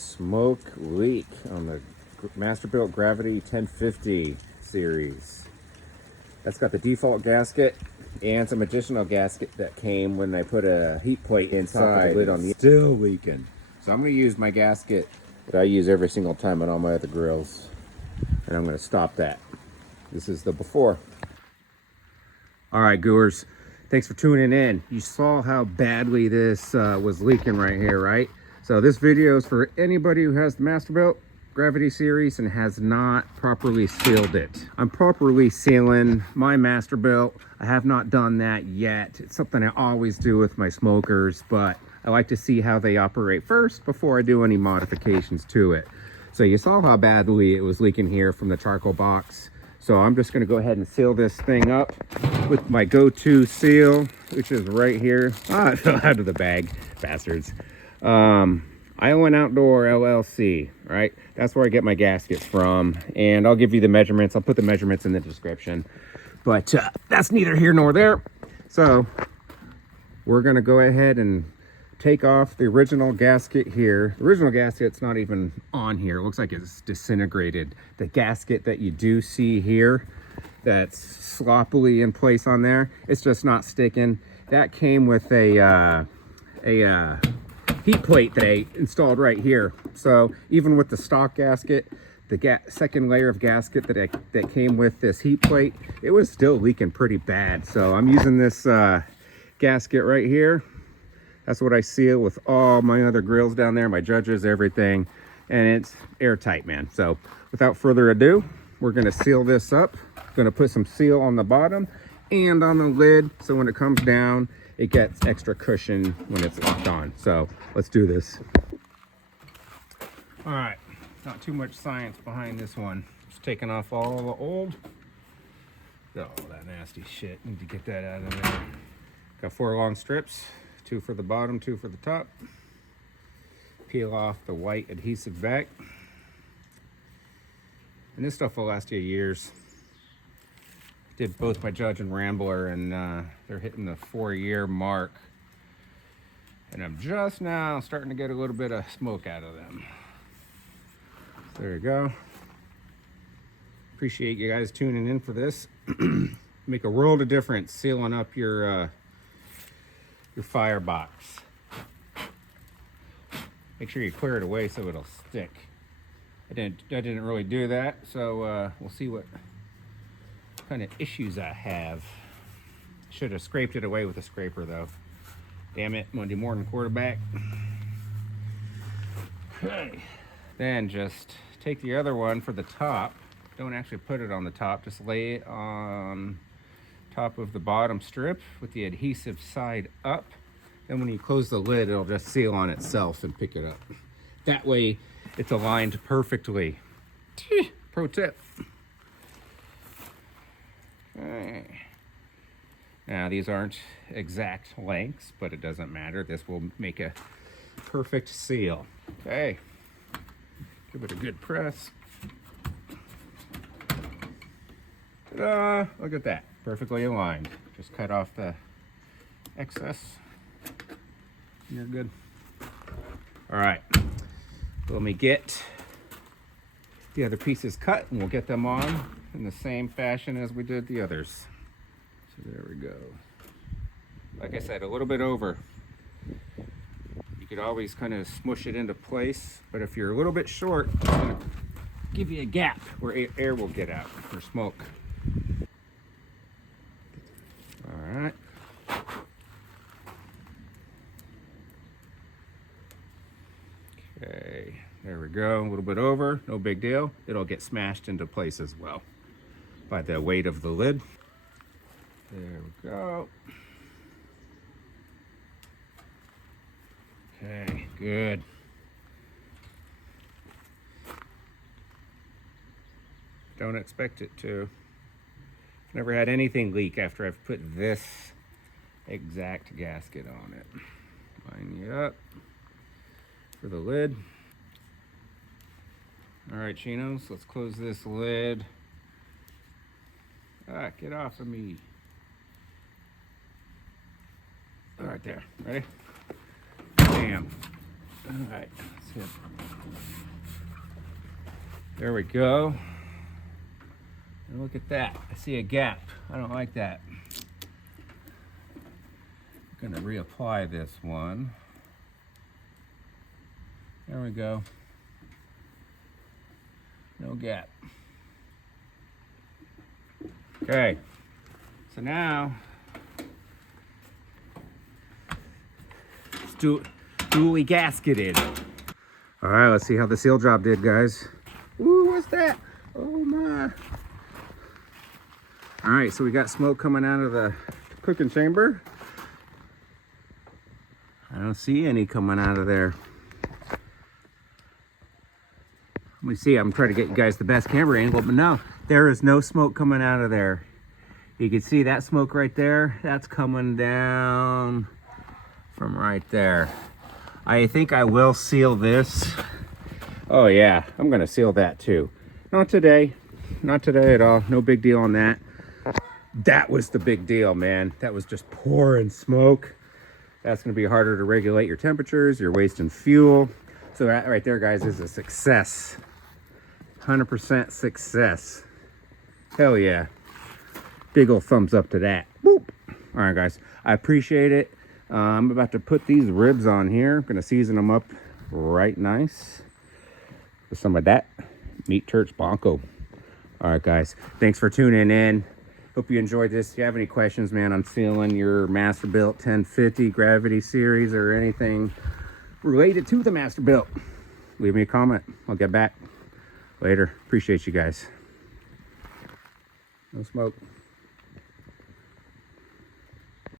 smoke leak on the Masterbuilt Gravity 1050 series. That's got the default gasket and some additional gasket that came when I put a heat plate inside the lid on the still leaking. So I'm going to use my gasket that I use every single time on all my other grills, and I'm going to stop that. This is the before. All right, Gooers, thanks for tuning in. You saw how badly this was leaking right here, right? So this video is for anybody who has the Masterbuilt Gravity Series and has not properly sealed it. I'm properly sealing my Masterbuilt. I have not done that yet. It's something I always do with my smokers, but I like to see how they operate first before I do any modifications to it. So you saw how badly it was leaking here from the charcoal box. So I'm just going to go ahead and seal this thing up with my go-to seal, which is right here. Ah, it fell out of the bag, bastards. Island Outdoor LLC, right? That's where I get my gaskets from, and I'll give you the measurements. I'll put the measurements in the description, but that's neither here nor there. So we're gonna go ahead and take off the original gasket here. The original gasket's not even on here. It looks like it's disintegrated. The gasket that you do see here that's sloppily in place on there, it's just not sticking. That came with a heat plate that I installed right here. So even with the stock gasket, the second layer of gasket that came with this heat plate, it was still leaking pretty bad. So I'm using this gasket right here. That's what I seal with all my other grills down there, my judges, everything, and it's airtight, man. So without further ado, we're gonna seal this up. Gonna put some seal on the bottom and on the lid, so when it comes down, it gets extra cushion when it's locked on. So let's do this. All right, not too much science behind this one. Just taking off all the old, oh, that nasty shit. Need to get that out of there. Got 4 long strips, 2 for the bottom, 2 for the top. Peel off the white adhesive back. And this stuff will last you years. Did both my Judge and Rambler, and they're hitting the 4-year mark. And I'm just now starting to get a little bit of smoke out of them. So there you go. Appreciate you guys tuning in for this. Make a world of difference sealing up your firebox. Make sure you clear it away so it'll stick. I didn't really do that, so we'll see what kind of issues I have. Should have scraped it away with a scraper though. Damn it, Monday morning quarterback. Okay. Then just take the other one for the top. Don't actually put it on the top, just lay it on top of the bottom strip with the adhesive side up. Then when you close the lid, it'll just seal on itself and pick it up. That way it's aligned perfectly. Pro tip. Okay. Now these aren't exact lengths, but it doesn't matter. This will make a perfect seal. Okay. Give it a good press. Ta-da! Look at that. Perfectly aligned. Just cut off the excess. You're good. All right. Let me get the other pieces cut, and we'll get them on in the same fashion as we did the others. So there we go. Like I said, a little bit over. You could always kind of smush it into place, but if you're a little bit short, it's gonna give you a gap where air will get out, or smoke. All right. Okay, there we go. A little bit over, no big deal. It'll get smashed into place as well by the weight of the lid. There we go. Okay, good. Don't expect it to. Never had anything leak after I've put this exact gasket on it. Line you up for the lid. All right, Chinos, let's close this lid. Ah, get off of me. All right, there. Ready? Bam. All right, see it. There we go. And look at that. I see a gap. I don't like that. I'm gonna reapply this one. There we go. No gap. Okay. So now it's dually gasketed. All right, let's see how the seal job did, guys. Ooh, what's that? Oh my. All right, so we got smoke coming out of the cooking chamber. I don't see any coming out of there. Let me see, I'm trying to get you guys the best camera angle, but no, there is no smoke coming out of there. You can see that smoke right there. That's coming down from right there. I think I will seal this. Oh yeah, I'm gonna seal that too. Not today, not today at all. No big deal on that. That was the big deal, man. That was just pouring smoke. That's gonna be harder to regulate your temperatures. You're wasting fuel. So that right there, guys, is a success. 100% success. Hell yeah. Big old thumbs up to that. Boop. All right, guys, I appreciate it. I'm about to put these ribs on here. I'm gonna season them up right nice with some of that Meat Church Blanco. All right, guys, thanks for tuning in. Hope you enjoyed this. If you have any questions, man, on sealing your Masterbuilt 1050 Gravity Series or anything related to the Masterbuilt, leave me a comment. I'll get back later. Appreciate you guys. No smoke.